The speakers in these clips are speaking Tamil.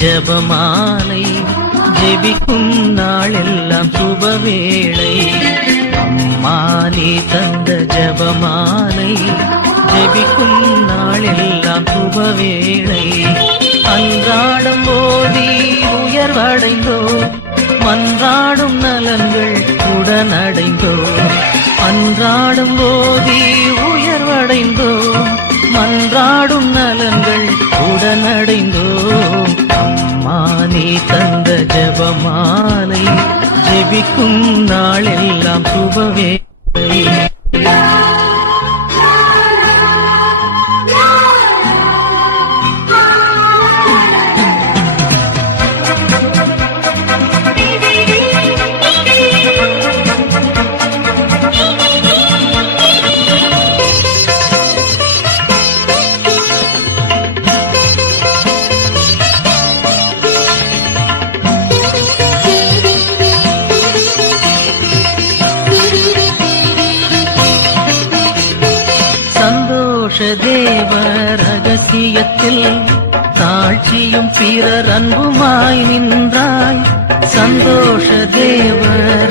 ஜபமாலை ஜெபிக்கும் நாளெல்லாம் சுபவேளை. அம்மா நீ தந்த ஜபமாலை ஜெபிக்கும் நாளெல்லாம் சுபவேளை. அன்றாடம் ஓதி உயர்வடைந்தோ மன்றாடும் நலன்கள் உடனடைந்தோ. அன்றாடம் ஓதி உயர்வடைந்தோ மன்றாடும் நலன்கள் உடனடைந்தோம். அம்மா நீ தந்த ஜபமாலை ஜெபிக்கும் நாளெல்லாம் சுபவேளை. தேவ ரகசியத்தில் தாழ்ச்சியும் பிறர் அன்புமாய் நின்றாய். சந்தோஷ தேவ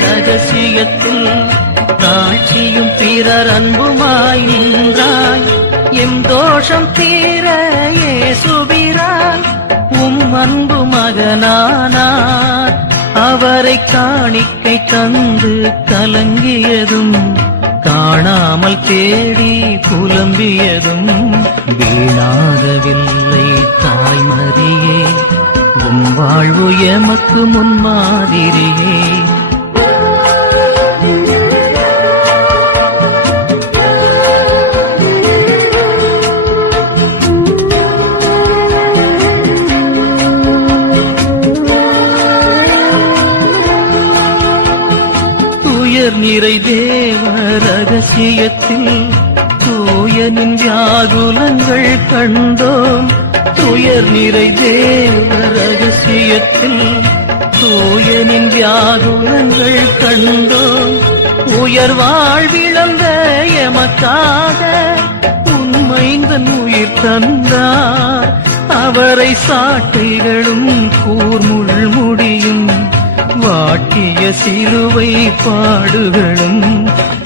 ரகசியத்தில் தாழ்ச்சியும் பிறர் அன்புமாய் நின்றாய். எம் தோஷம் தீர இயேசுவிரால் அன்பு மகனானார். அவரை காணிக்கை தந்து கலங்கியதும் காணாமல் தேடி புலம்பியதும் வீணாகவில்லை தாய்மரியே. உம் வாழ்வு எமக்கு முன்மாதிரியே. நிறை தேவ ரகசியத்தில் தூயனின் வியாகுலங்கள் கண்டோம். துயர் நிறை தேவ ரகசியத்தில் தூயனின் வியாகுலங்கள் கண்டோம். உயர் வாழ்விழந்த எமக்காக உண்மைந்தன் உயிர் தந்தார். அவரை சாட்டைகளும் கூர்முள் முடியும் வாட்டிய சிலுவை பாடுகளும்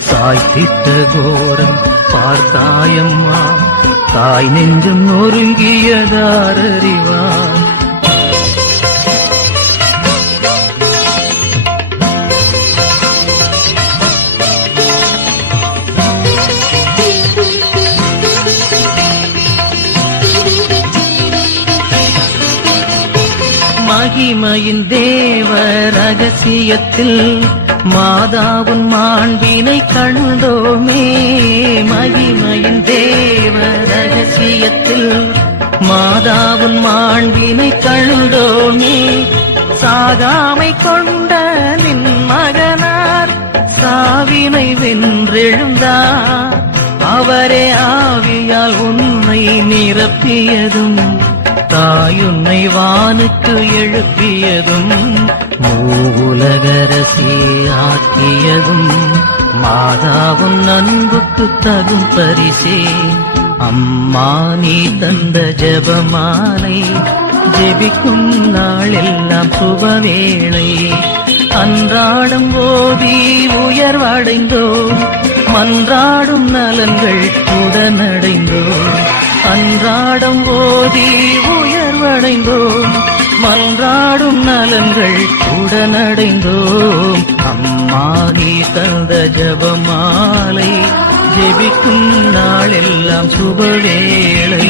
சாய்த்திட்ட கோரம் பார்த்தாயம்மா. தாய் நெஞ்சம் நொறுங்கியதாரறிவார். மகிமையின் தேவ ரகசியத்தில் மாதாவுன் மாண்பினை கண்டோமே. மகிமையின் தேவ ரகசியத்தில் மாதாவுன் மாண்பினை கண்டோமே. சாகாமை கொண்ட நின் மகனார் சாவினை வென்றெழுந்தார். அவரே ஆவியால் உன்னை நிரப்பியதும் தாயுன்னை வானுக்கு எழுப்பியதும் மூலகரசி ஆக்கியதும் மாதாவும் அன்புக்கு தகும் பரிசே. அம்மா நீ தந்த ஜபமாலை ஜெபிக்கும் நாளெல்லாம் சுபவேளை. அன்றாடம் ஓதி உயர்வடைந்தோ மன்றாடும் நலன்கள் உடனடைந்தோ. அன்றாடம் ஓதி உயர்வடைந்தோம் மன்றாடும் நலன்கள் உடனடைந்தோம். அம்மா நீ தந்த ஜபமாலை ஜெபிக்கும் நாளெல்லாம் சுபவேளை.